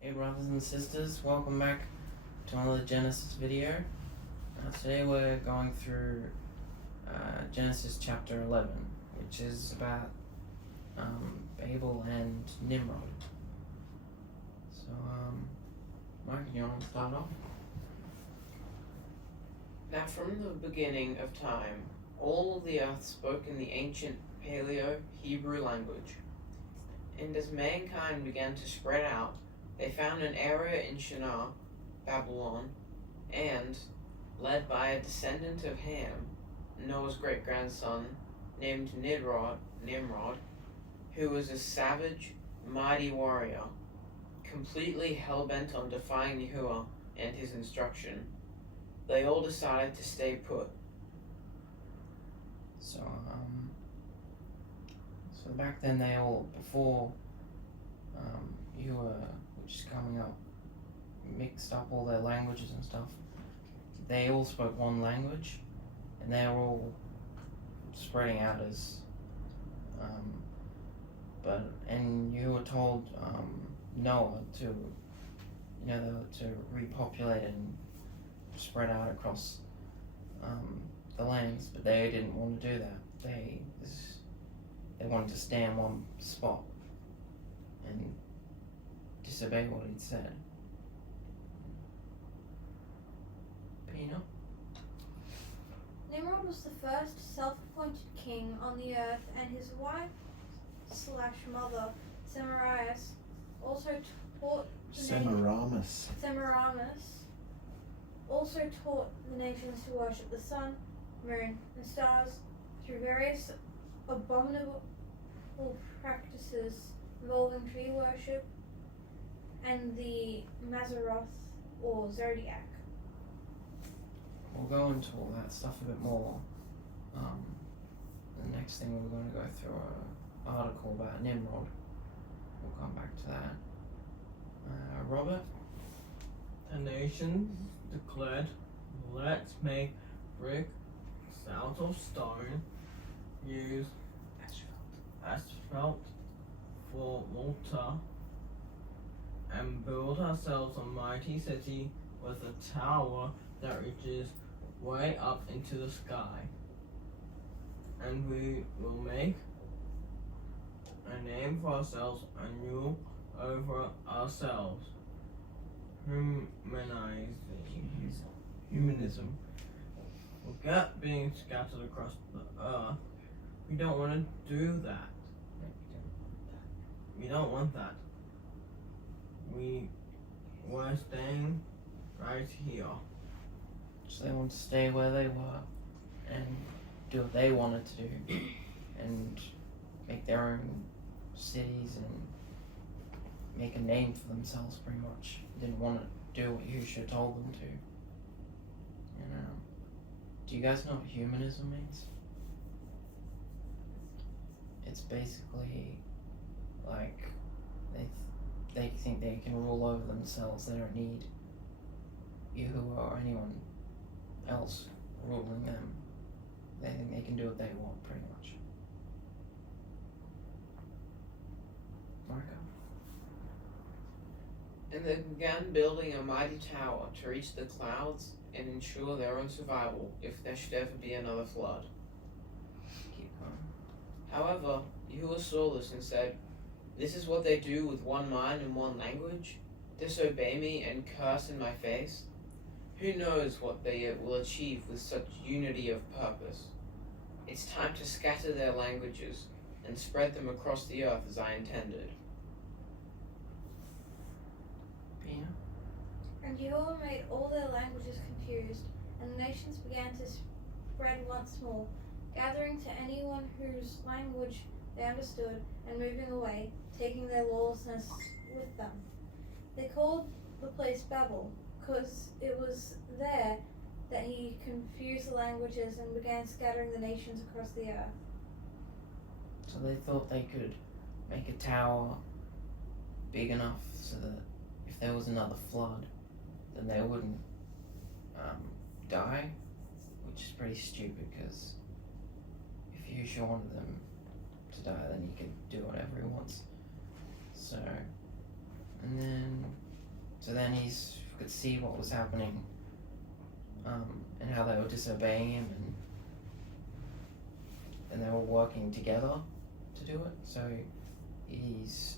Hey brothers and sisters, welcome back to another Genesis video. Today we're going through Genesis chapter 11, which is about Babel and Nimrod. So, Mike, you want to start off? Now from the beginning of time, all the earth spoke in the ancient Paleo-Hebrew language. And as mankind began to spread out, they found an area in Shinar, Babylon, and, led by a descendant of Ham, Noah's great-grandson, named Nimrod, who was a savage, mighty warrior, completely hell-bent on defying Yahuah and his instruction, they all decided to stay put. So back then they all, before Yahuah, which is coming up, mixed up all their languages and stuff, they all spoke one language, and they were all spreading out as, and Yahuah told Noah to repopulate and spread out across the lands, but they didn't want to do that. They wanted to stay in one spot and disobey what he'd said. Pina? Nimrod was the first self-appointed king on the earth, and his wife/mother, Semiramis, also taught Semiramis also taught the nations to worship the sun, moon, and stars through various abominable practices involving tree worship and the Mazzaroth or Zodiac. We'll go into all that stuff a bit more. The next thing we're going to go through an article about Nimrod. We'll come back to that. Robert? The nations declared, "Let's make bricks out of stone, use asphalt for mortar, and build ourselves a mighty city with a tower that reaches way up into the sky. And we will make a name for ourselves and rule over ourselves." Humanism. Forget being scattered across the earth. We don't want to do that. We don't want that. We're staying right here. So they wanted to stay where they were and do what they wanted to do and make their own cities and make a name for themselves, pretty much. Didn't want to do what Yahuah told them to. Do you guys know what humanism means? It's basically like they think they can rule over themselves. They don't need Yahuah or anyone else ruling them. They think they can do what they want, pretty much. Marco? And they began building a mighty tower to reach the clouds and ensure their own survival if there should ever be another flood. Keep going. However, Yahuah saw this and said, "This is what they do with one mind and one language? Disobey me and curse in my face? Who knows what they will achieve with such unity of purpose? It's time to scatter their languages and spread them across the earth as I intended." Pina? And Yahuah made all their languages confused, and the nations began to spread once more, gathering to anyone whose language they understood, and moving away, taking their lawlessness with them. They called the place Babel, because it was there that he confused the languages and began scattering the nations across the earth. So they thought they could make a tower big enough so that if there was another flood, then they wouldn't die, which is pretty stupid, because if Yahuah wanted them to die, then he could do whatever he wants. So, and then So then he could see what was happening, and how they were disobeying him, and they were working together to do it. So he's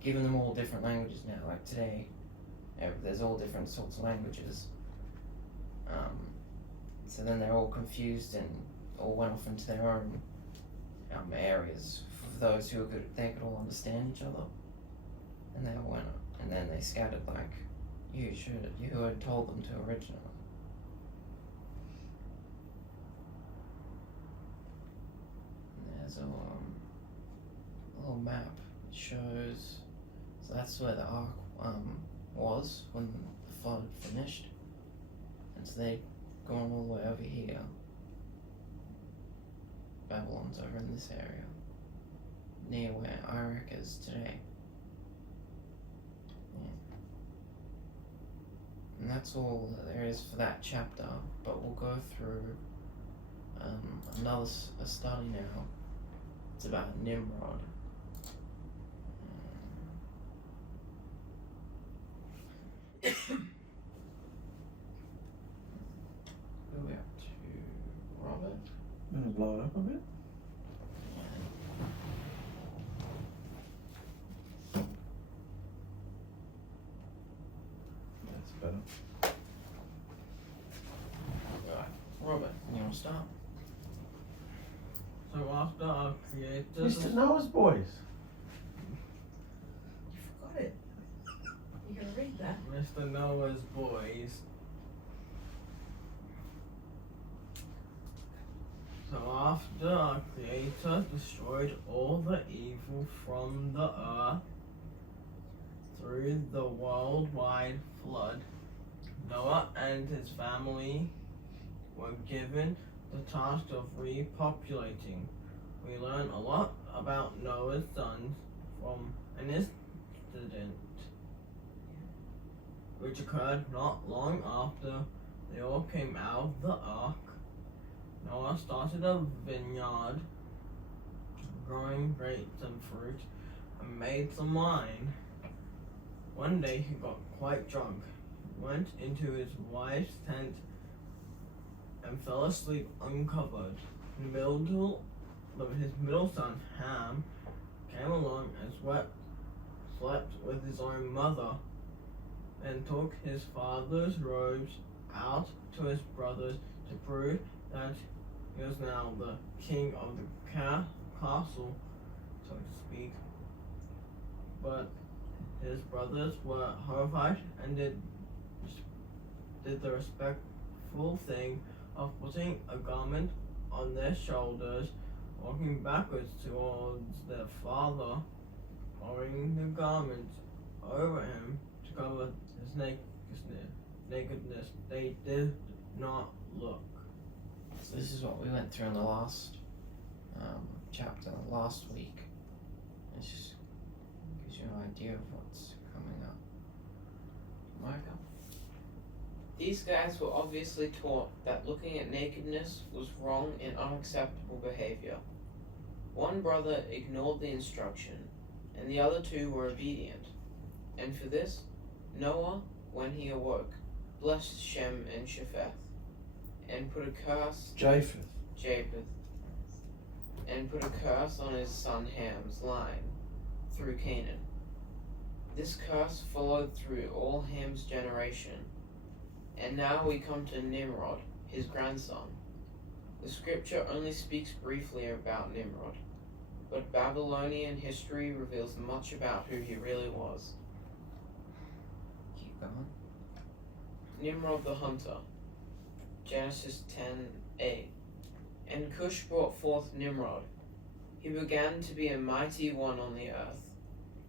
given them all different languages now. Like today, there's all different sorts of languages. So then they're all confused and all went off into their own areas for those who could all understand each other, and they all went, and then they scattered like Yahuah had told them to originally. And there's a little map. It shows, so that's where the ark was when the flood finished, and so they'd gone all the way over here. Babylon's over in this area, near where Iraq is today. Yeah. And that's all there is for that chapter, but we'll go through a study now. It's about Nimrod. Who are we up to? Robert? I'm gonna blow it up a bit. That's better. Alright, Robert, you want to start? So after our creators, Mr. Noah's boys. You forgot it. You can read that. Mr. Noah's boys. So after our Creator destroyed all the evil from the earth through the worldwide flood, Noah and his family were given the task of repopulating. We learn a lot about Noah's sons from an incident which occurred not long after they all came out of the ark. Noah started a vineyard, growing grapes and fruit, and made some wine. One day he got quite drunk. He went into his wife's tent and fell asleep uncovered. His middle son, Ham, came along and slept with his own mother, and took his father's robes out to his brothers to prove that he was now the king of the castle, so to speak. But his brothers were horrified and did the respectful thing of putting a garment on their shoulders, walking backwards towards their father, pouring the garment over him to cover his nakedness. They did not look. So this is what we went through in the last chapter last week. It just gives you an idea of what's coming up. Micah? These guys were obviously taught that looking at nakedness was wrong and unacceptable behavior. One brother ignored the instruction, and the other two were obedient. And for this, Noah, when he awoke, blessed Shem and Japheth, and put a curse Japheth, and put a curse on his son Ham's line through Canaan. This curse followed through all Ham's generation, and now we come to Nimrod, his grandson. The scripture only speaks briefly about Nimrod, but Babylonian history reveals much about who he really was. Keep going. Nimrod the hunter, Genesis 10:8. And Cush brought forth Nimrod. He began to be a mighty one on the earth.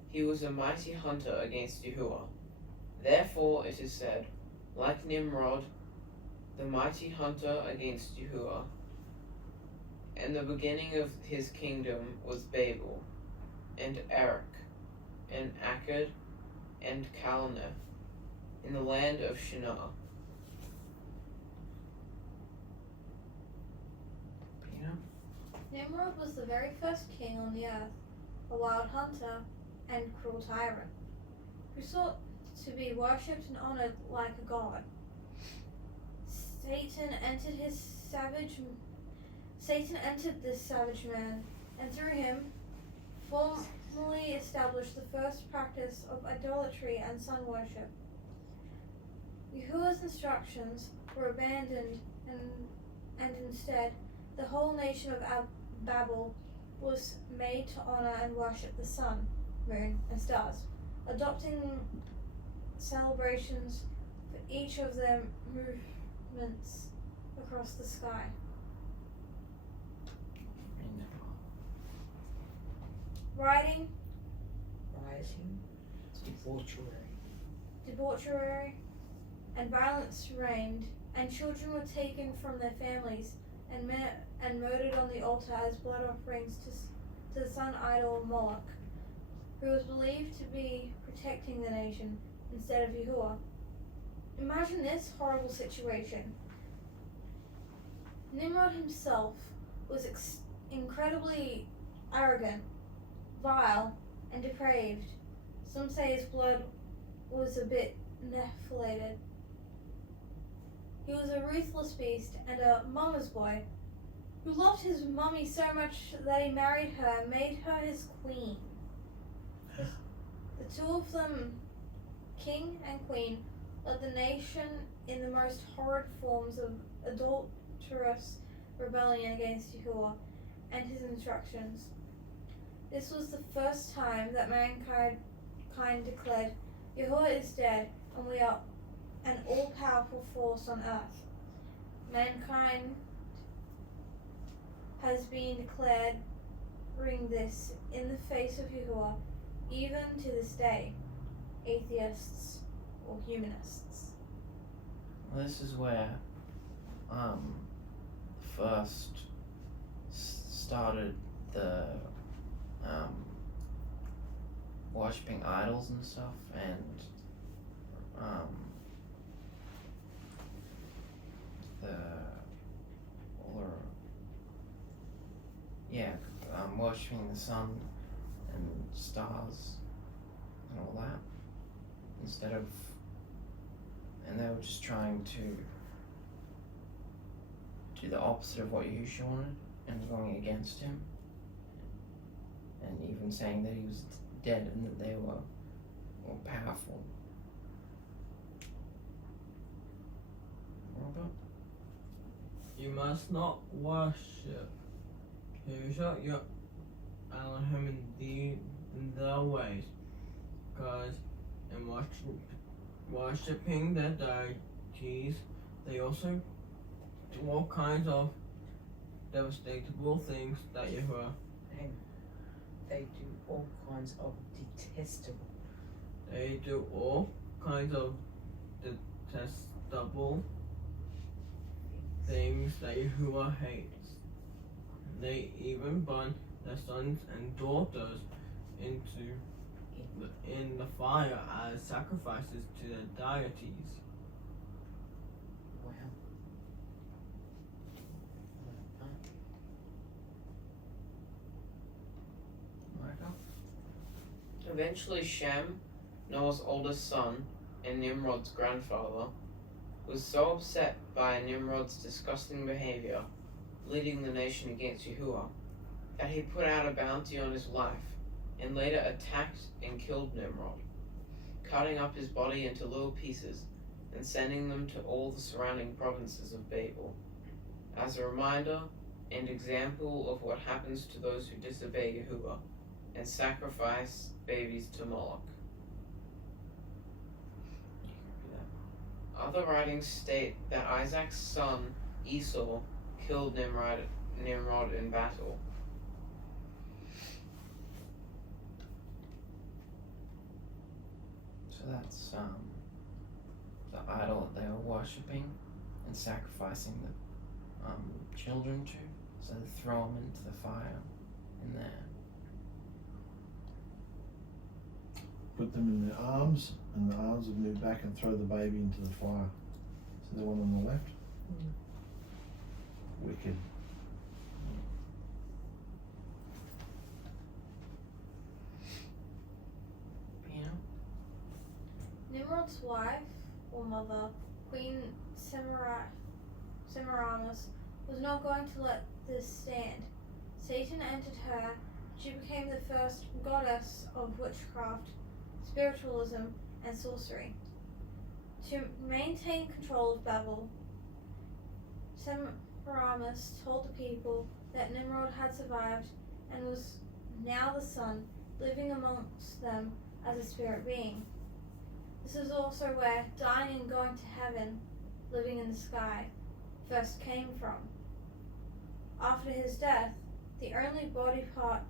He was a mighty hunter against Yahuah. Therefore it is said, like Nimrod, the mighty hunter against Yahuah. And the beginning of his kingdom was Babel, and Erech, and Akkad, and Calneh, in the land of Shinar. Nimrod was the very first king on the earth, a wild hunter and cruel tyrant, who sought to be worshipped and honored like a god. Satan entered this savage man, and through him formally established the first practice of idolatry and sun worship. Yahuah's instructions were abandoned, and instead the whole nation of Babel was made to honor and worship the sun, moon, and stars, adopting celebrations for each of their movements across the sky. Rioting, debauchery, and violence reigned, and children were taken from their families and murdered on the altar as blood offerings to the sun idol Moloch, who was believed to be protecting the nation instead of Yahuah. Imagine this horrible situation. Nimrod himself was incredibly arrogant, vile, and depraved. Some say his blood was a bit nephilated. He was a ruthless beast and a mama's boy who loved his mummy so much that he married her and made her his queen. The two of them, king and queen, led the nation in the most horrid forms of adulterous rebellion against Yahuah and his instructions. This was the first time that mankind declared, Yahuah is dead, and we are an all-powerful force on earth. Mankind has been declaring this in the face of Yahuah, even to this day, atheists or humanists. Well, this is where first started the worshipping idols and stuff, and worshipping the sun and stars and all that and they were just trying to do the opposite of what Yahushua wanted and going against him, and even saying that he was dead and that they were more powerful. Robert? You must not worship Yahushua your Elohim in the ways, because in worshipping the deities, they also do all kinds of devastatable things that Yahuah. They do all kinds of detestable. They do all kinds of detestable things that Yahuah hates. They even burn their sons and daughters in the fire as sacrifices to their deities. Wow. Michael? Eventually Shem, Noah's oldest son and Nimrod's grandfather, was so upset by Nimrod's disgusting behavior, leading the nation against Yahuah, that he put out a bounty on his life and later attacked and killed Nimrod, cutting up his body into little pieces and sending them to all the surrounding provinces of Babel, as a reminder and example of what happens to those who disobey Yahuah and sacrifice babies to Moloch. Other writings state that Isaac's son Esau killed Nimrod in battle. So that's the idol that they were worshipping and sacrificing the children to, so they throw them into the fire in there. Put them in their arms, and the arms would move back and throw the baby into the fire. So the one on the left. Wicked. You know? Nimrod Nimrod's wife, or mother, Queen Semiramis, was not going to let this stand. Satan entered her. She became the first goddess of witchcraft, spiritualism, and sorcery. To maintain control of Babel, Semiramis told the people that Nimrod had survived and was now the son, living amongst them as a spirit being. This is also where dying and going to heaven, living in the sky, first came from. After his death, the only body part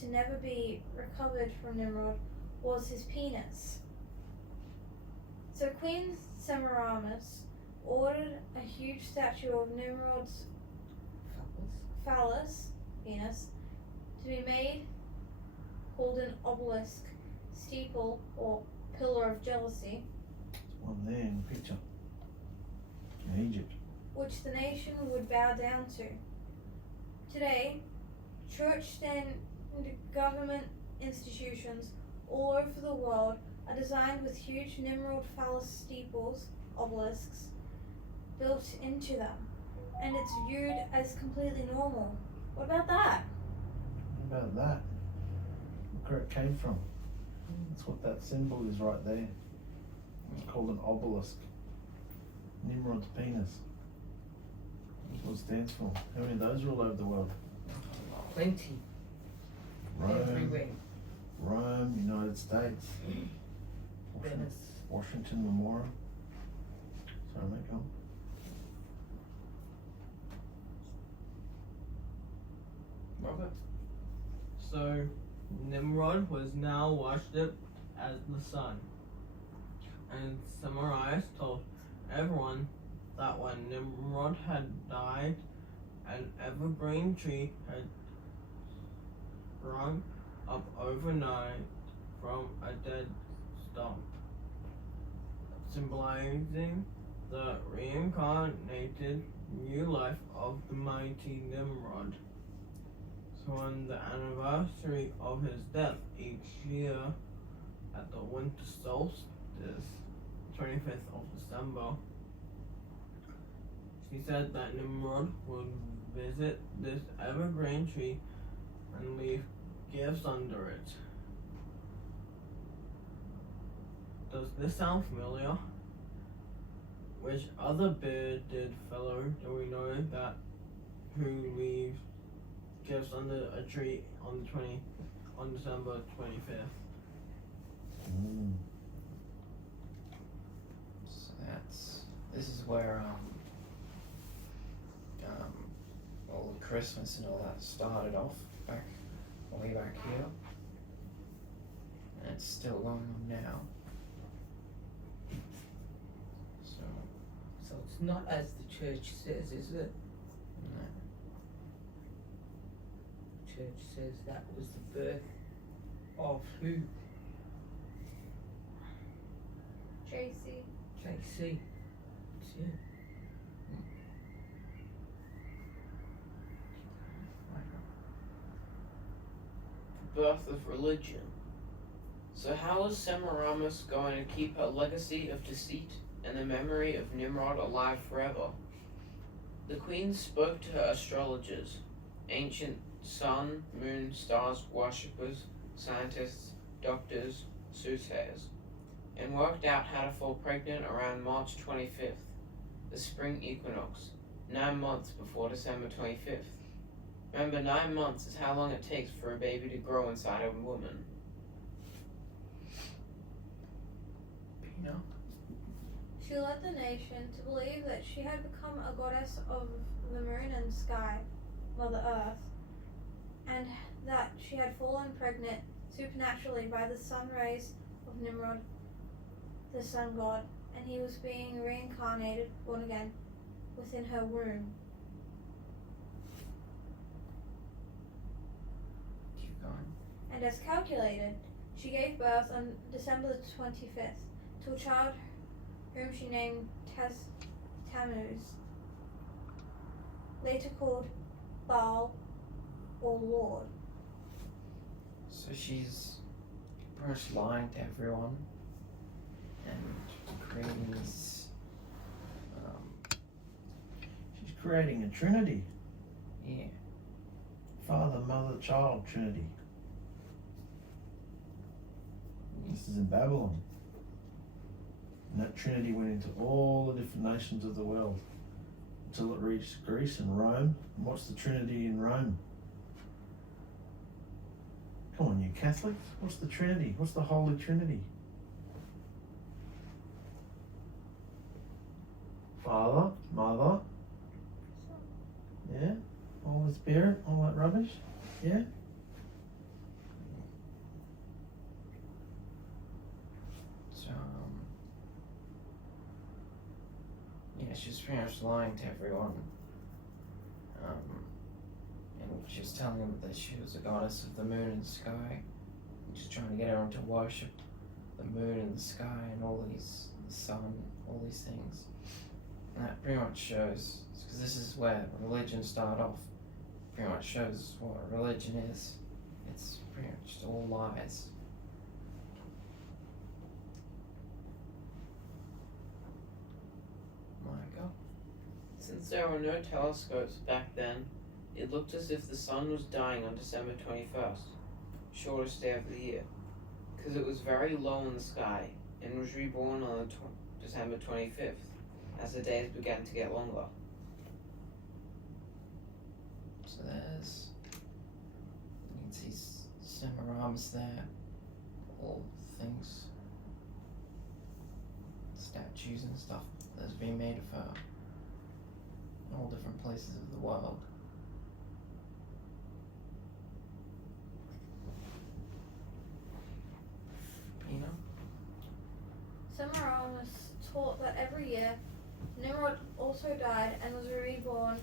to never be recovered from Nimrod was his penis. So Queen Semiramis ordered a huge statue of Nimrod's phallus, penis, to be made, called an obelisk, steeple, or pillar of jealousy, There's one there in the picture. In Egypt. which the nation would bow down to. Today, church and government institutions all over the world are designed with huge Nimrod phallus steeples, obelisks, built into them, and it's viewed as completely normal. What about that? What about that? Look where it came from. That's what that symbol is right there. It's called an obelisk. Nimrod's penis. That's what it stands for. How many of those are all over the world? Plenty. Everywhere. Rome, United States, Venice. Washington Memorial. Sorry, mate, go on. Robert? So Nimrod was now worshipped as the sun. And Semiramis told everyone that when Nimrod had died, an evergreen tree had sprung up overnight from a dead stump, symbolizing the reincarnated new life of the mighty Nimrod. So on the anniversary of his death each year, at the winter solstice, 25th of December, she said that Nimrod would visit this evergreen tree and leave gifts under it. Does this sound familiar? Which other bearded fellow do we know that who leaves gifts under a tree on December 25th? So this is where all the Christmas and all that started off way back here, and it's still going on now. So it's not as the church says, is it? No. Church says that was the birth of who? JC. JC. It's you. The birth of religion. So how is Semiramis going to keep her legacy of deceit and the memory of Nimrod alive forever? The queen spoke to her astrologers, ancient sun, moon, stars worshippers, scientists, doctors, soothsayers, and worked out how to fall pregnant around March 25th, the spring equinox, 9 months before December 25th. Remember, 9 months is how long it takes for a baby to grow inside a woman. You know? She led the nation to believe that she had become a goddess of the moon and sky, Mother Earth, and that she had fallen pregnant supernaturally by the sun rays of Nimrod, the sun god, and he was being reincarnated, born again, within her womb. Keep going. And as calculated, she gave birth on December the 25th to a child whom she named Tammuz, later called Baal, or Lord. So she's pretty much lying to everyone and creating these. She's creating a trinity. Yeah. Father, Mother, Child, Trinity. This is in Babylon. And that trinity went into all the different nations of the world until it reached Greece and Rome. And what's the trinity in Rome? Come on, you Catholics. What's the trinity? What's the Holy Trinity? Father, Mother, yeah, Holy Spirit, all that rubbish, yeah. So, yeah, she's pretty much lying to everyone. And she was telling them that she was a goddess of the moon and the sky. And she's trying to get everyone to worship the moon and the sky and all these, the sun, all these things. And that pretty much shows, because this is where religion started off, pretty much shows what religion is. It's pretty much just all lies. My God. Since there were no telescopes back then, it looked as if the sun was dying on December 21st, shortest day of the year, because it was very low in the sky and was reborn on December 25th, as the days began to get longer. So there's, you can see Semiramis there, all things, statues and stuff that's been made of her in all different places of the world. You know? Semiramis taught that every year Nimrod also died and was reborn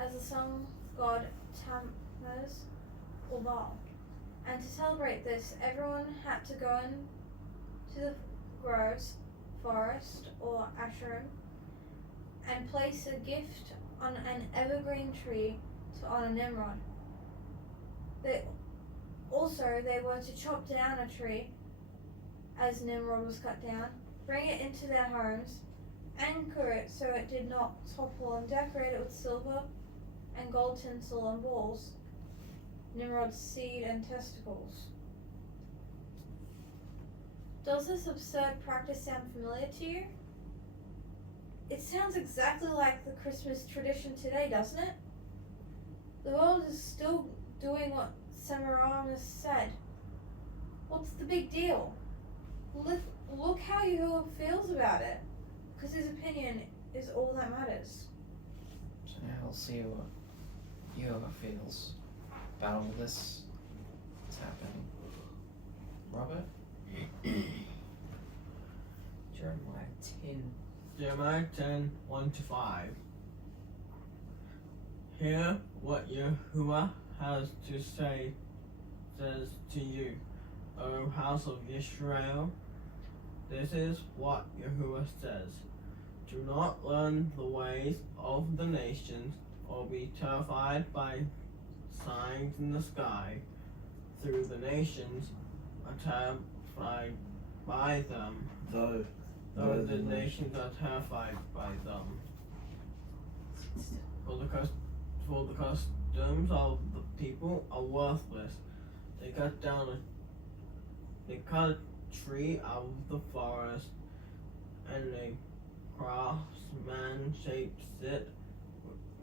as the sun god Tammuz or Baal. And to celebrate this, everyone had to go into the groves, forest, or ashram and place a gift on an evergreen tree to honor Nimrod. They were to chop down a tree as Nimrod was cut down, bring it into their homes, anchor it so it did not topple, and decorate it with silver and gold tinsel and balls, Nimrod's seed and testicles. Does this absurd practice sound familiar to you? It sounds exactly like the Christmas tradition today, doesn't it? The world is still doing what Semiramis said. What's the big deal? Look how Yahuah feels about it, because his opinion is all that matters. So now we'll see what Yahuah feels about all this that's happening. Robert? Jeremiah 10. Jeremiah 10, 1-5. Hear what Yahuah has to say, says to you, O house of Israel. This is what Yahuah says. Do not learn the ways of the nations, or be terrified by signs in the sky. Through the nations are terrified by them, though the nations are terrified by them. For the customs of the people are worthless. They cut a tree out of the forest, and a craftsman shapes it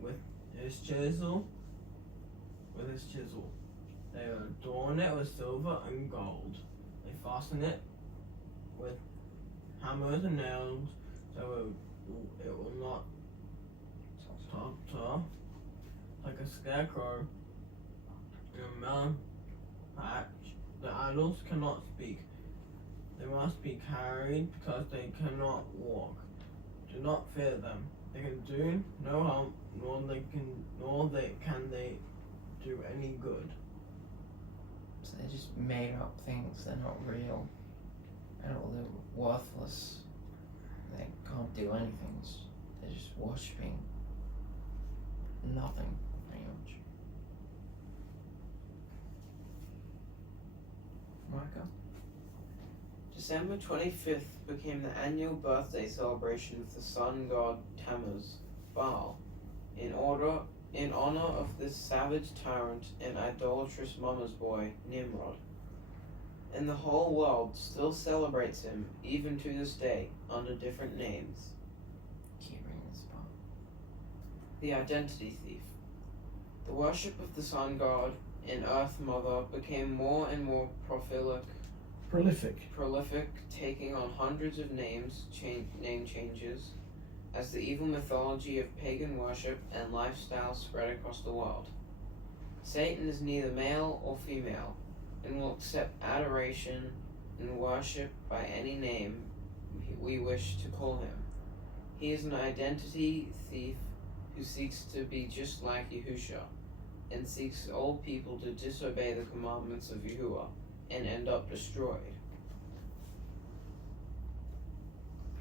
with his chisel. They adorn it with silver and gold. They fasten it with hammers and nails, so it will not totter like a scarecrow in a melon patch. The idols cannot speak. They must be carried because they cannot walk. Do not fear them. They can do no harm, nor can they do any good. So they just made up things, they're not real. And all they're worthless. They can't do anything. They're just worshipping nothing, pretty much. Micah? Just December 25th became the annual birthday celebration of the sun god Tammuz, Baal, in honor of this savage tyrant and idolatrous mama's boy, Nimrod. And the whole world still celebrates him, even to this day, under different names. Keep reading this part. The identity thief. The worship of the sun god and earth mother became more and more prolific, taking on hundreds of name changes, as the evil mythology of pagan worship and lifestyle spread across the world. Satan is neither male or female, and will accept adoration and worship by any name we wish to call him. He is an identity thief who seeks to be just like Yahushua, and seeks all people to disobey the commandments of Yahuah and end up destroyed.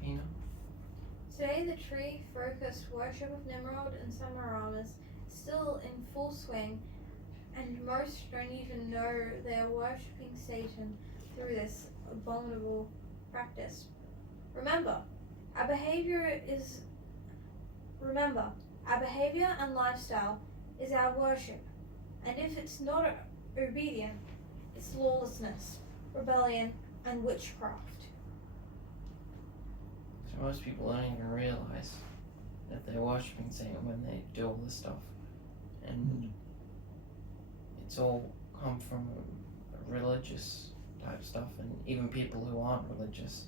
Pina? Today, the tree-focused worship of Nimrod and Semiramis is still in full swing, and most don't even know they are worshipping Satan through this abominable practice. Remember, our behavior and lifestyle is our worship, and if it's not obedient, it's lawlessness, rebellion, and witchcraft. So most people don't even realize that they're worshipping Satan when they do all this stuff. And it's all come from religious type stuff, and even people who aren't religious.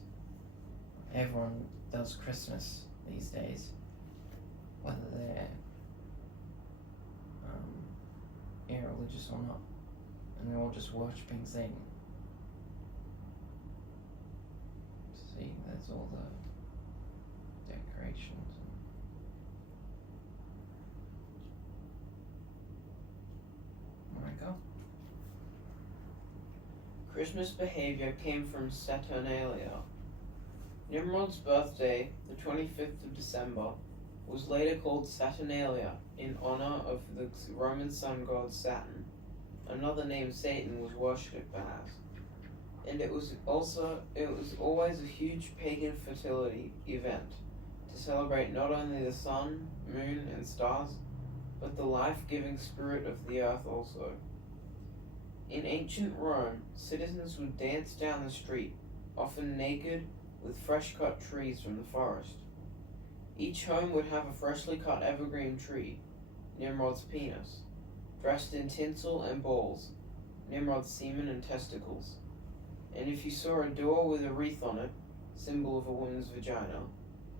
Everyone does Christmas these days, whether they're religious or not, and they're all just worshipping Satan. See, there's all the decorations. Michael? Christmas behavior came from Saturnalia. Nimrod's birthday, the 25th of December, was later called Saturnalia in honor of the Roman sun god Saturn. Another name Satan was worshipped as. And it was always a huge pagan fertility event to celebrate not only the sun, moon, and stars, but the life-giving spirit of the earth also. In ancient Rome, citizens would dance down the street, often naked, with fresh-cut trees from the forest. Each home would have a freshly cut evergreen tree, Nimrod's penis, dressed in tinsel and balls, Nimrod's semen and testicles. And if you saw a door with a wreath on it, symbol of a woman's vagina,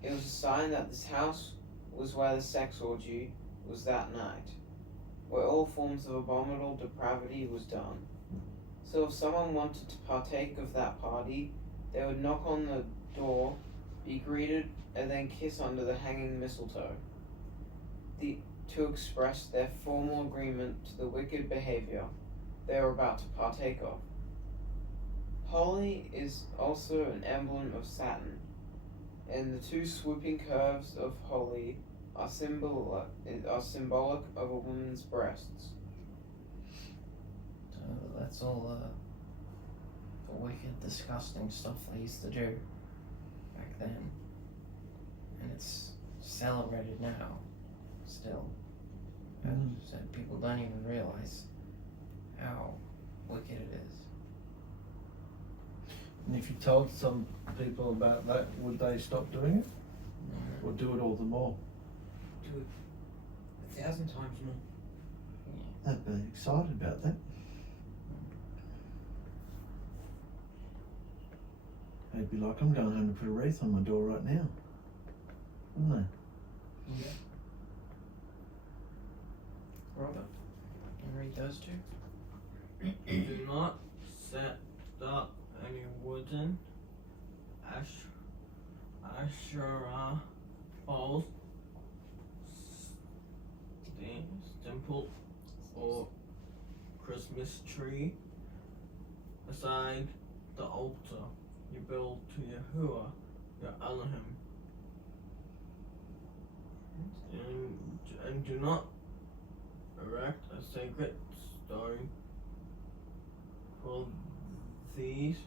it was a sign that this house was where the sex orgy was that night, where all forms of abominable depravity was done. So if someone wanted to partake of that party, they would knock on the door, be greeted, and then kiss under the hanging mistletoe, to express their formal agreement to the wicked behavior they were about to partake of. Holly is also an emblem of Saturn, and the two swooping curves of Holly are symbolic of a woman's breasts. So that's all the wicked, disgusting stuff they used to do back then. And it's celebrated now, still. As I said, people don't even realize how wicked it is. And if you told some people about that, would they stop doing it? Or do it all the more? Do it 1,000 times more. They'd be excited about that. They'd be like, I'm going home to put a wreath on my door right now. Wouldn't they? Yeah. Robert, can you read those two? Do not set up any wooden Asherah poles, temple, or Christmas tree beside the altar you build to Yahuah, your Elohim. And do not erect a sacred stone for these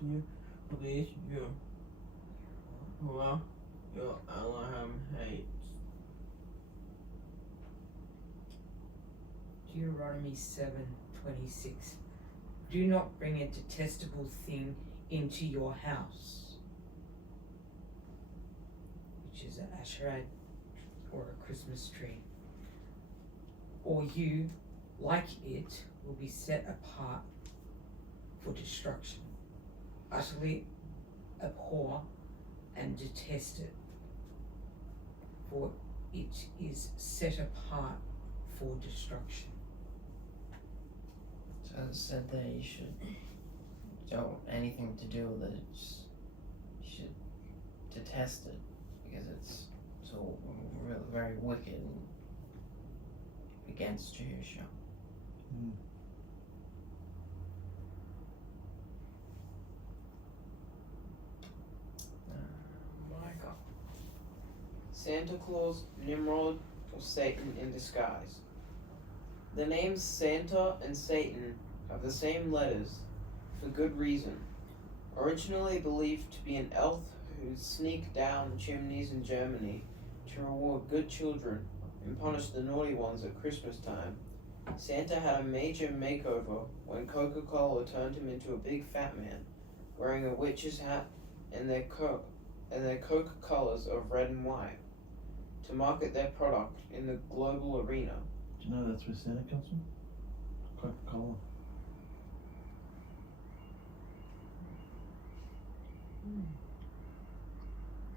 please Yahuah your Elohim hates. Deuteronomy 7:26. Do not bring a detestable thing into your house, which is an Asherah or a Christmas tree, or you, like it, will be set apart for destruction. Utterly abhor and detest it, for it is set apart for destruction. So it said that you should don't anything to do with it. Just, you should detest it because it's so really very wicked and against Yahushua. Micah. Santa Claus, Nimrod, or Satan in disguise. The names Santa and Satan have the same letters for good reason. Originally believed to be an elf who sneaked down chimneys in Germany to reward good children and punish the naughty ones at Christmas time, Santa had a major makeover when Coca-Cola turned him into a big fat man, wearing a witch's hat and their Coca colors of red and white, to market their product in the global arena. Do you know that's where Santa comes from? Coca-Cola.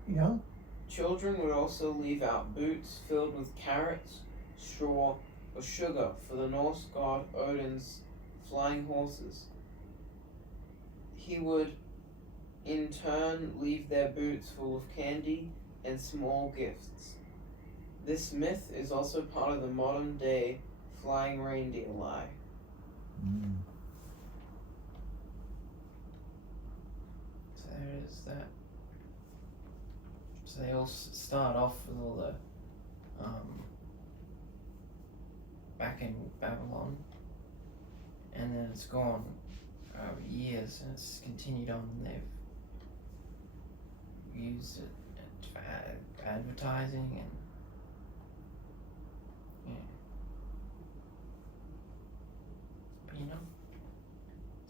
Yeah. Children would also leave out boots filled with carrots, straw, or sugar for the Norse god Odin's flying horses. He would, in turn, leave their boots full of candy and small gifts. This myth is also part of the modern day flying reindeer lie. So there is that. So they all start off with all the back in Babylon, and then it's gone over years, and it's continued on. And they've used it for advertising and but you know.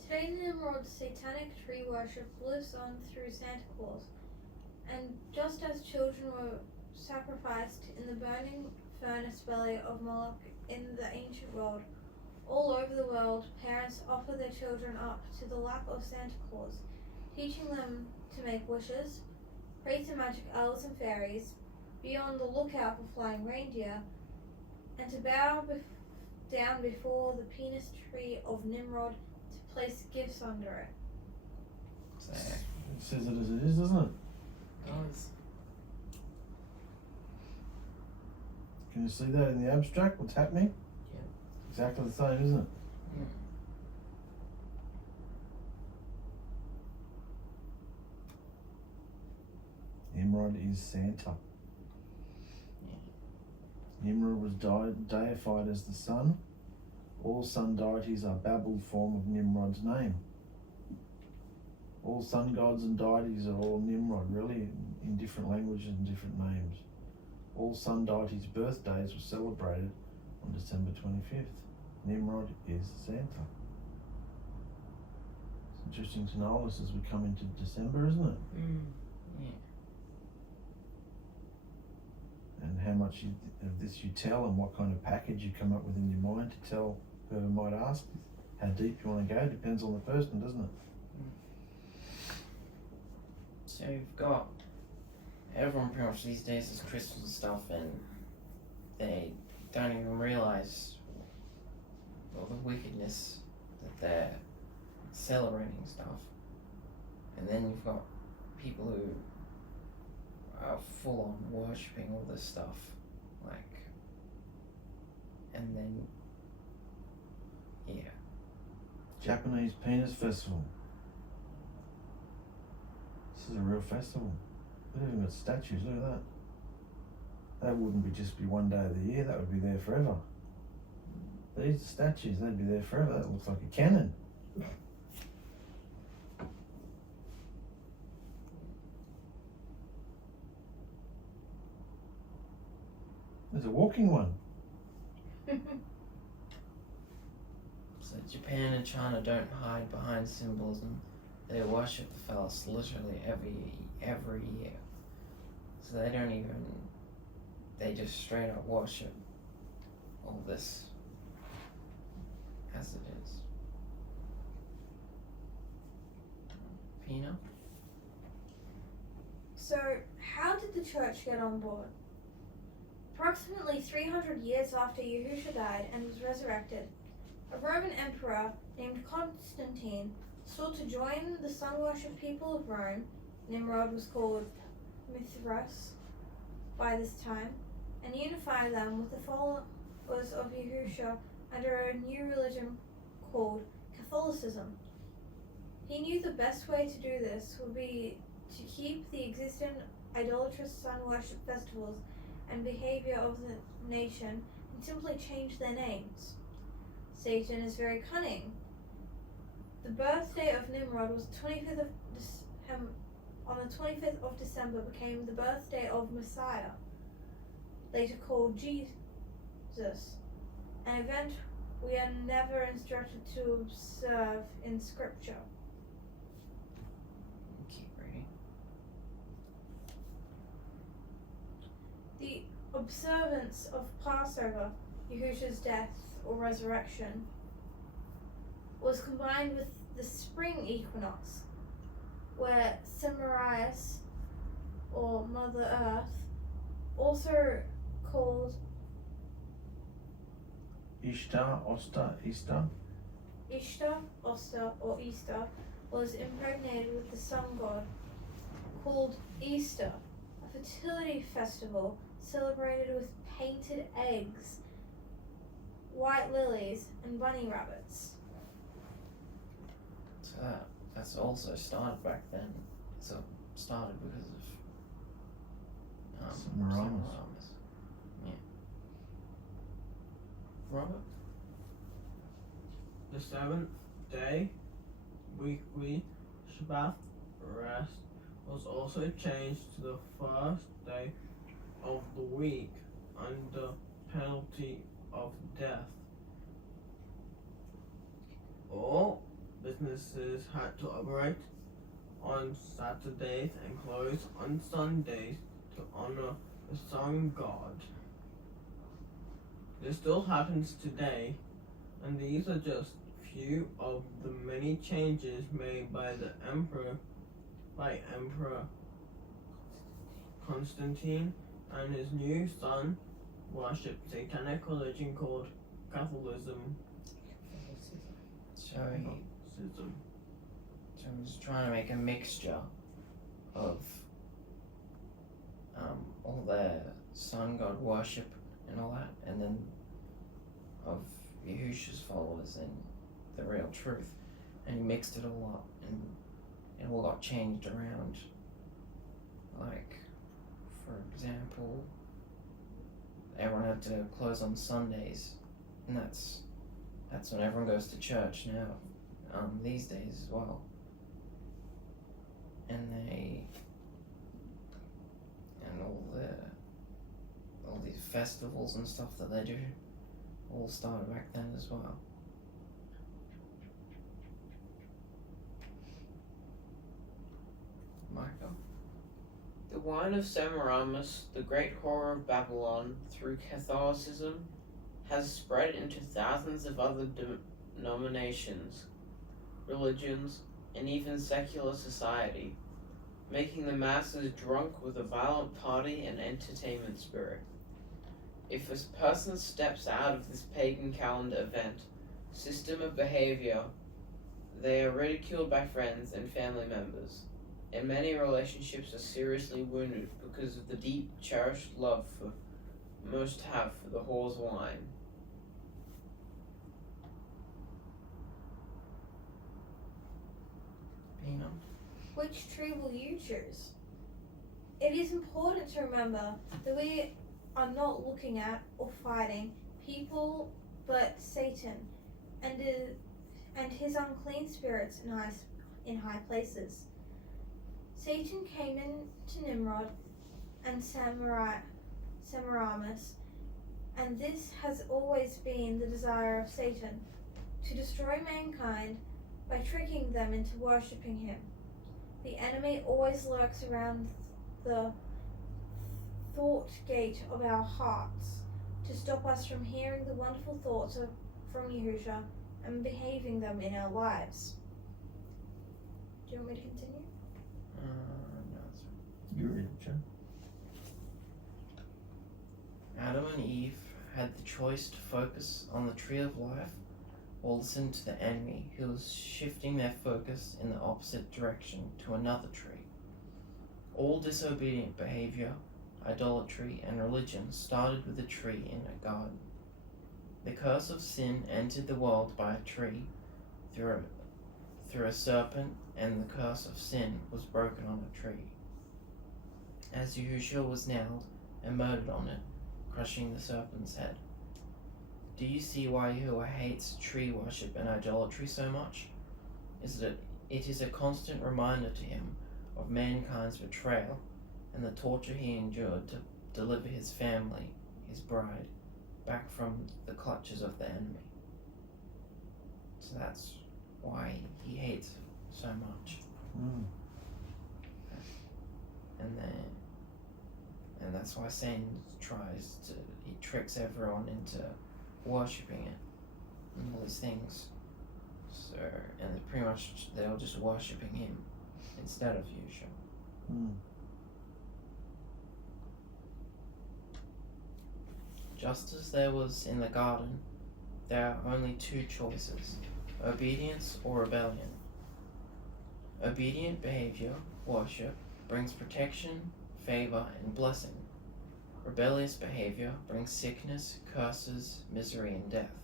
Today, Nimrod's satanic tree worship lives on through Santa Claus, and just as children were sacrificed in the burning furnace belly of Moloch in the ancient world, all over the world, parents offer their children up to the lap of Santa Claus, teaching them to make wishes, pray to magic elves and fairies, be on the lookout for flying reindeer, and to bow down before the penis tree of Nimrod to place gifts under it. So It says it as it is, doesn't it? does. Can you see that in the abstract? What's happening? Yeah. Exactly the same, isn't it? Nimrod is Santa. Nimrod was deified as the sun. All sun deities are babbled form of Nimrod's name. All sun gods and deities are all Nimrod, really, in different languages and different names. All sun deities' birthdays were celebrated on December 25th. Nimrod is Santa. It's interesting to know this as we come into December, isn't it? And how much of this you tell and what kind of package you come up with in your mind to tell whoever might ask. How deep you want to go depends on the person, doesn't it? So you've got everyone pretty much these days is Christmas and stuff, and they don't even realize all the wickedness that they're celebrating stuff. And then you've got people who are full on worshipping all this stuff, like, and then Japanese Penis Festival. This is a real festival. They've even got statues, look at that. That wouldn't be just be one day of the year, that would be there forever. These are statues, they'd be there forever. That looks like a cannon. There's a walking one. So Japan and China don't hide behind symbolism. They worship the phallus literally every year. So they just straight up worship all this as it is. Pina? So, how did the church get on board? Approximately 300 years after Yahuah died and was resurrected, a Roman emperor named Constantine sought to join the sun-worship people of Rome. Nimrod was called 𝗪𝗏 by this time, and unify them with the followers of Yahuah under a new religion called Catholicism. He knew the best way to do this would be to keep the existing idolatrous sun-worship festivals and behavior of the nation and simply change their names. Satan is very cunning. The birthday of Nimrod was on the 25th of December became the birthday of Messiah, later called Jesus, an event we are never instructed to observe in Scripture. Keep reading. The observance of Passover, Yahush's death or resurrection, was combined with the spring equinox, where Semiramis, or Mother Earth, also called Ishtar, Oster, Easter. Ishtar, Oster, or Easter, was impregnated with the sun god, called Easter, a fertility festival celebrated with painted eggs, white lilies, and bunny rabbits. So that's also started back then. So started because of Semiramis. Yeah. Robert? The seventh day, weekly Shabbat rest was also changed to the first day of the week under penalty of death. All businesses had to operate on Saturdays and close on Sundays to honor the sun god. This still happens today, and these are just few of the many changes made by Emperor Constantine and his new son worshipped satanic religion called Catholicism. So he was trying to make a mixture of all the sun god worship and all that, and then of Yahush's followers and the real truth, and he mixed it all up, and it all got changed around. Like, for example, everyone had to close on Sundays, and that's when everyone goes to church now, these days as well. And all these festivals and stuff that they do all started back then as well. Michael? The wine of Semiramis, the great whore of Babylon, through Catholicism, has spread into thousands of other denominations, religions, and even secular society, making the masses drunk with a violent party and entertainment spirit. If a person steps out of this pagan calendar event, system of behavior, they are ridiculed by friends and family members, and many relationships are seriously wounded because of the deep, cherished love most have for the whore's wine. Pina? Which tree will you choose? It is important to remember that we are not looking at or fighting people, but Satan and his unclean spirits in high places. Satan came into Nimrod and Semiramis And this has always been the desire of Satan, to destroy mankind by tricking them into worshipping him. The enemy always lurks around the thought gate of our hearts to stop us from hearing the wonderful thoughts from Yahuah and behaving them in our lives. Do you want me to continue? No, You read it, Jen. Adam and Eve had the choice to focus on the tree of life or listen to the enemy who was shifting their focus in the opposite direction to another tree. All disobedient behavior, idolatry, and religion started with a tree in a garden. The curse of sin entered the world by a tree through a serpent, and the curse of sin was broken on a tree. As Yahuah was nailed and murdered on it, crushing the serpent's head. Do you see why Yahuah hates tree worship and idolatry so much? It is a constant reminder to him of mankind's betrayal and the torture he endured to deliver his family, his bride, back from the clutches of the enemy. So that's why he hates it so much. And that's why Satan he tricks everyone into worshipping it and all these things. So, and pretty much they're all just worshipping him instead of Yahuah. Just as there was in the garden, there are only two choices: obedience or rebellion. Obedient behavior, worship, brings protection, favor, and blessing. Rebellious behavior brings sickness, curses, misery, and death.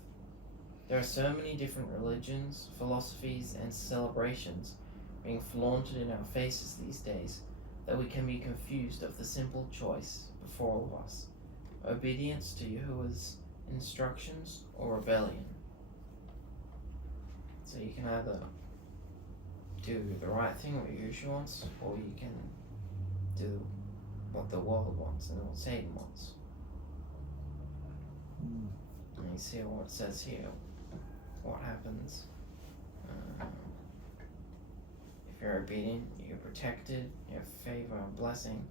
There are so many different religions, philosophies, and celebrations being flaunted in our faces these days that we can be confused of the simple choice before all of us: obedience to Yahuah's instructions or rebellion. So you can either do the right thing, what Yahuah wants, or you can do what the world wants and what Satan wants. And you see what it says here, what happens. If you're obedient, you're protected, you have favor and blessing.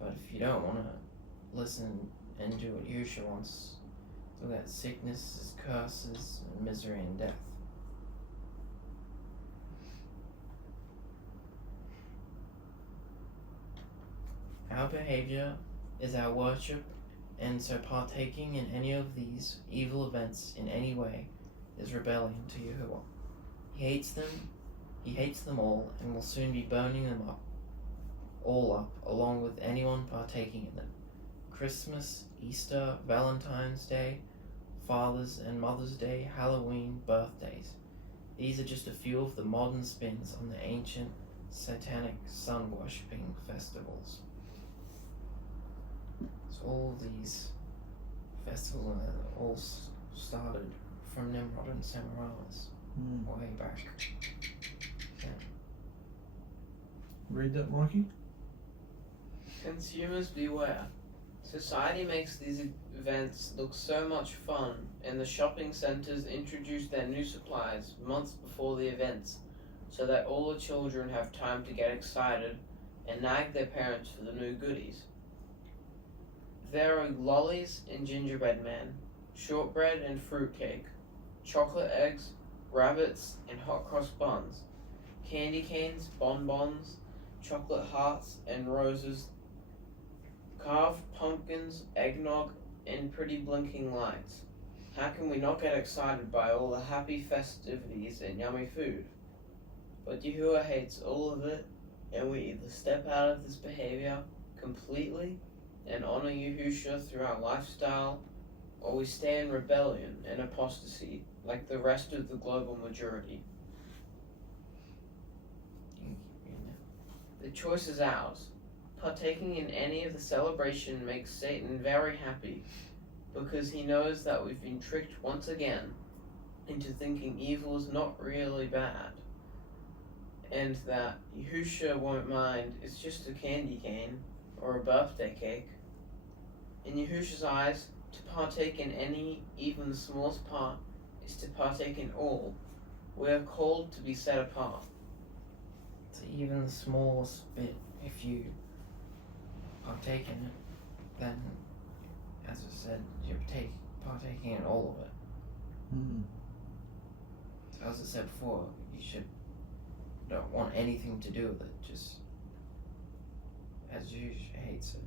But if you don't want to listen and do what Yahuah wants, you'll get sicknesses, curses, and misery and death. Our behavior is our worship, and so partaking in any of these evil events in any way is rebellion to Yahuah. He hates them all, and will soon be burning them all up, along with anyone partaking in them. Christmas, Easter, Valentine's Day, Father's and Mother's Day, Halloween, birthdays. These are just a few of the modern spins on the ancient satanic sun-worshipping festivals. So all these festivals all started from Nimrod and Semiramis way back. Yeah. Read that, Marky. Consumers beware. Society makes these events look so much fun, and the shopping centers introduce their new supplies months before the events, so that all the children have time to get excited and nag their parents for the new goodies. There are lollies and gingerbread men, shortbread and fruitcake, chocolate eggs, rabbits and hot cross buns, candy canes, bonbons, chocolate hearts and roses, carved pumpkins, eggnog, and pretty blinking lights. How can we not get excited by all the happy festivities and yummy food? But Yahuah hates all of it, and we either step out of this behavior completely and honor Yahuah through our lifestyle, or we stay in rebellion and apostasy like the rest of the global majority. The choice is ours. Partaking in any of the celebration makes Satan very happy, because he knows that we've been tricked once again into thinking evil is not really bad, and that Yahuah won't mind it's just a candy cane or a birthday cake. In Yahuah's eyes, To partake in any, even the smallest part, is to partake in all. We are called to be set apart. So even the smallest bit, if you partake in it, then, as I said, you're partaking in all of it. As I said before, you don't want anything to do with it, just as Yahuah hates it.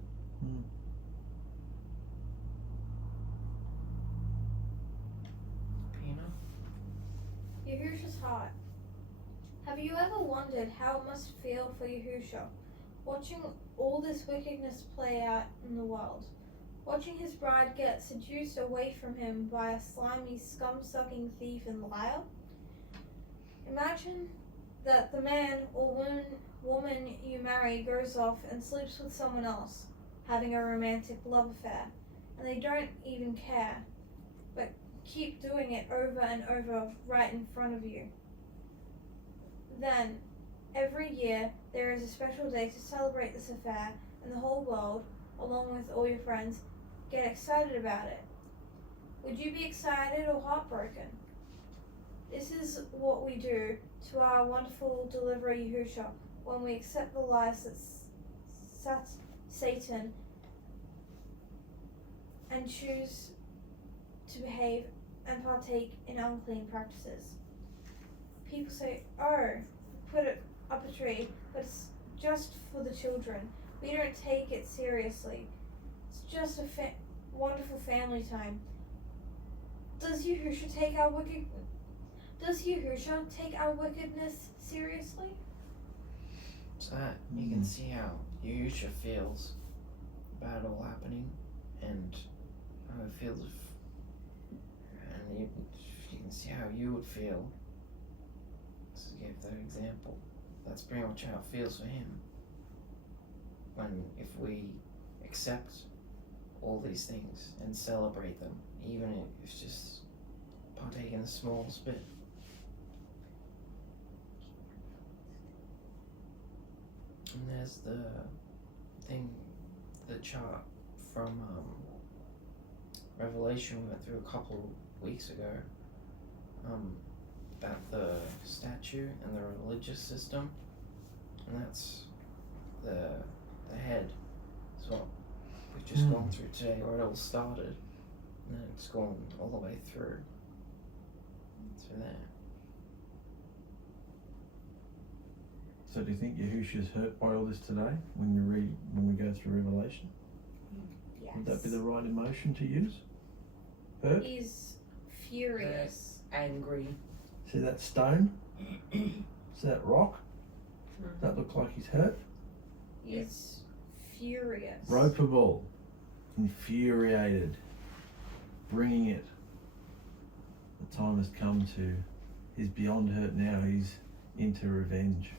Pina? Yahush's heart. Have you ever wondered how it must feel for Yahushua, watching all this wickedness play out in the world? Watching his bride get seduced away from him by a slimy, scum-sucking thief and liar? Imagine that the man or woman you marry goes off and sleeps with someone else, having a romantic love affair, and they don't even care, but keep doing it over and over right in front of you. Then, every year, there is a special day to celebrate this affair, and the whole world, along with all your friends, get excited about it. Would you be excited or heartbroken? This is what we do to our wonderful deliverer Yahushua when we accept the lies that Satan and choose to behave and partake in unclean practices. People say, oh, put it up a tree, but it's just for the children. We don't take it seriously. It's just a wonderful family time. Does Yahushua take our wickedness seriously? So that you can see how Yahushua feels about it all happening, and how it feels, and you can see how you would feel. Just to give that example, that's pretty much how it feels for him. If we accept all these things and celebrate them, even if it's just partaking the smallest bit. And there's the chart from Revelation we went through a couple of weeks ago, about the statue and the religious system, and that's the head. Is what we've just gone through today, where it all started, and then it's gone all the way through there. So do you think Yahushua's hurt by all this today when we go through Revelation? Yes. Would that be the right emotion to use? Hurt? He's furious. Angry. See that stone? See that rock? That look like he's hurt? He's furious. Ropeable. Infuriated. Bringing it. The time has come to, he's beyond hurt now, he's into revenge.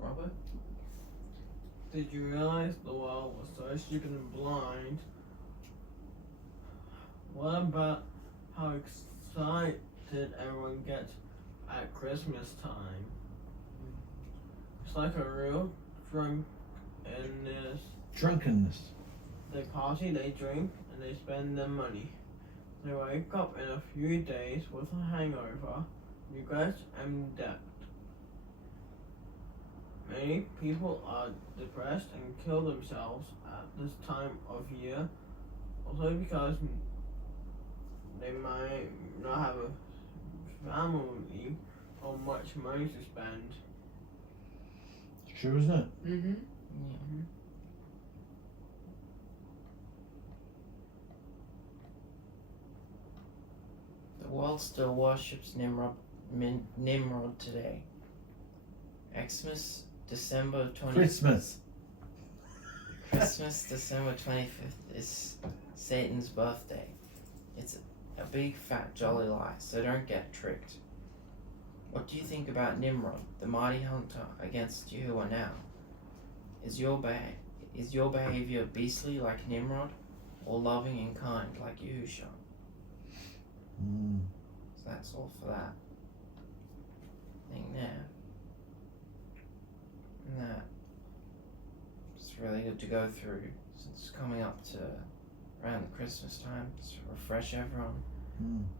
Robert? Did you realize the world was so stupid and blind? What about how excited everyone gets at Christmas time? It's like a real Drunkenness. They party, they drink, and they spend their money. They wake up in a few days with a hangover, regret, and debt. Many people are depressed and kill themselves at this time of year, also because they might not have a family or much money to spend. It's true, isn't it? Mm-hmm. Yeah. The world still worships Nimrod today. December 25th, December 25th is Satan's birthday. It's a big fat jolly lie, so don't get tricked. What do you think about Nimrod, the mighty hunter against Yahuah now? Is your behavior beastly like Nimrod, or loving and kind like Yahushua? So that's all for that thing there. And that it's really good to go through since it's coming up to around the Christmas time to refresh everyone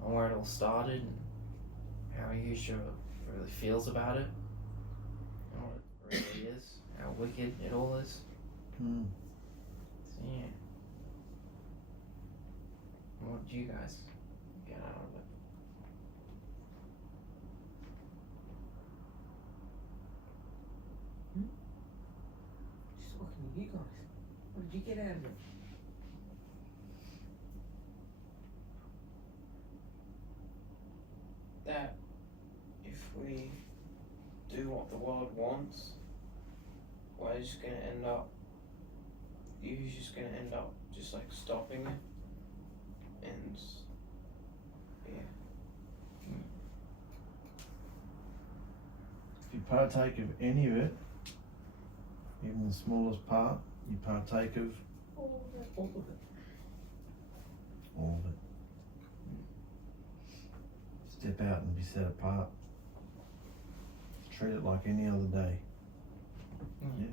on where it all started and how Yahuah really feels about it and what it really is, how wicked it all is. So yeah. What did you guys get out of it? Just talking to you guys. What did you get out of it? That if we do what the world wants, we're just gonna end up, you're just gonna end up just like stopping it. And yeah. If you partake of any of it, even the smallest part, you partake of All of it. All of it. all of it. Step out and be set apart. Treat it like any other day. Yeah.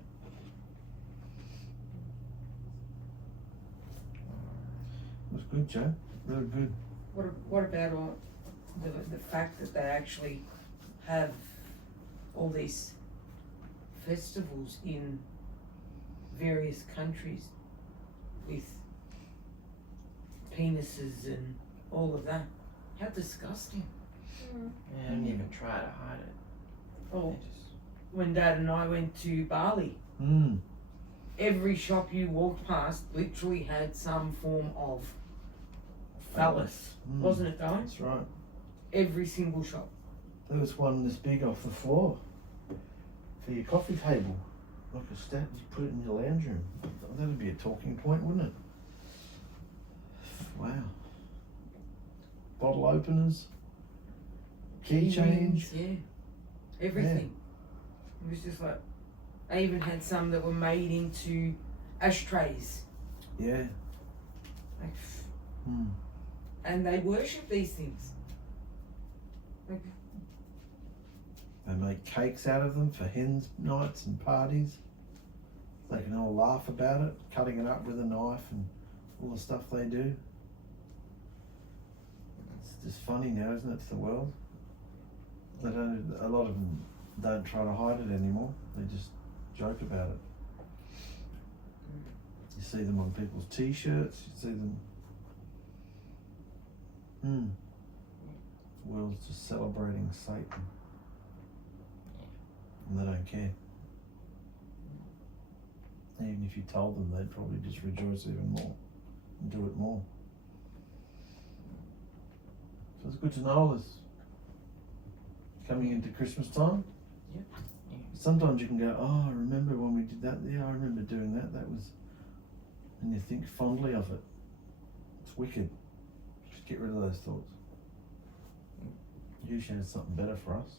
It was good, Joe. Really good. What about all the fact that they actually have all these festivals in various countries with penises and all of that? How disgusting. I didn't even try to hide it. Oh, They just, when Dad and I went to Bali, every shop you walked past literally had some form of phallus. Wasn't it, Don? That's right. Every single shop. There was one this big off the floor for your coffee table. Like a stat, you put it in your lounge room. That'd be a talking point, wouldn't it? Wow. Bottle openers, keychains. Yeah. Everything. It was just like, I even had some that were made into ashtrays. Yeah. Like, Mm. and they worship these things. Like, They make cakes out of them for hens nights and parties. They can all laugh about it, cutting it up with a knife and all the stuff they do. It's just funny now, isn't it, to the world? They don't. A lot of them don't try to hide it anymore. They just joke about it. You see them on people's t-shirts. You see them. The world's just celebrating Satan. And they don't care. Even if you told them, they'd probably just rejoice even more and do it more. So it's good to know all this. Coming into Christmas time. Yep. Sometimes you can go, oh, I remember when we did that. Yeah, I remember doing that. That was, and you think fondly of it. It's wicked. Just get rid of those thoughts. Usually has something better for us.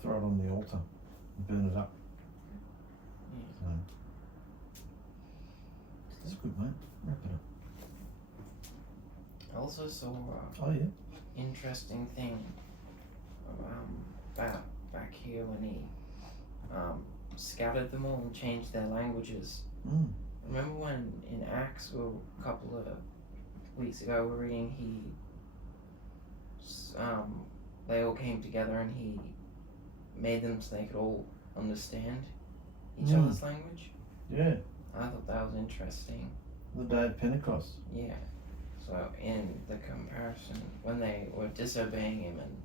Throw it on the altar and burn it up. So, that's good, mate. Wrap it up. I also saw Oh yeah. interesting thing back here when he scouted them all and changed their languages. Remember when in Acts, a couple of weeks ago, we were reading they all came together and he made them so they could all understand each other's language. Yeah. I thought that was interesting. The day of Pentecost. Yeah. So in the comparison, when they were disobeying him and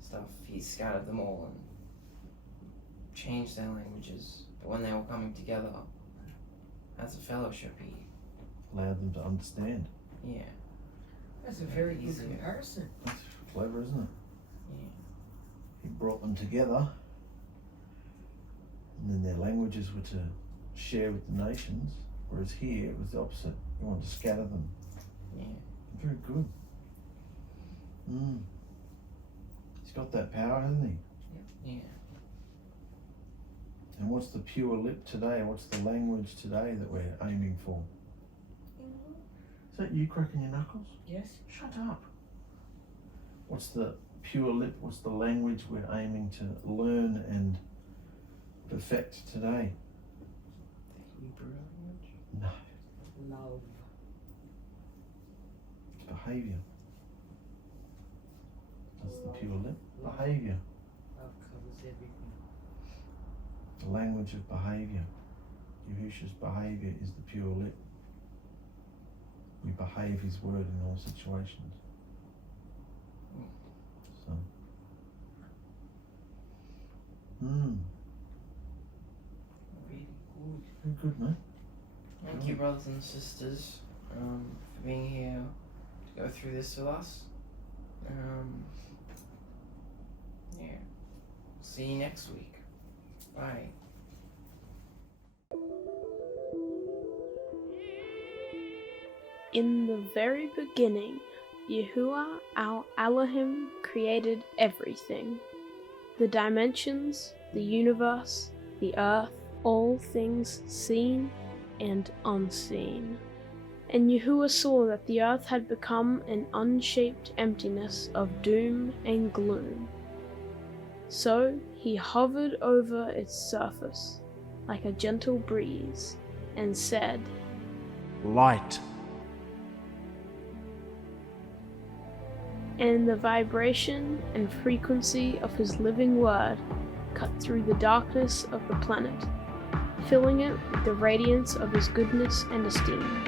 stuff, he scattered them all and changed their languages. But when they were coming together as a fellowship, he Allowed them to understand. yeah. that's a very good Easier. comparison. That's clever, isn't it? Yeah. He brought them together, and then their languages were to share with the nations, whereas here it was the opposite. He wanted to scatter them. Yeah. Very good. He's got that power, hasn't he? Yeah. And what's the pure lip today? What's the language today that we're aiming for? Is that you cracking your knuckles? Yes. Shut up. What's the pure lip? What's the language we're aiming to learn and perfect today? The Hebrew language? No, Love. it's behaviour. That's the pure lip. Love. Behaviour. Love covers everything. The language of behaviour. Yahushua's behaviour is the pure lip. We behave his word in all situations. So. Really good. Very good, mate. Thank you, brothers and sisters, for being here to go through this with us. Yeah. See you next week. Bye. In the very beginning, Yahuah our Elohim created everything. The dimensions, the universe, the earth, all things seen and unseen. And Yahuah saw that the earth had become an unshaped emptiness of doom and gloom. So he hovered over its surface like a gentle breeze and said, Light. And the vibration and frequency of his living word cut through the darkness of the planet, filling it with the radiance of his goodness and esteem.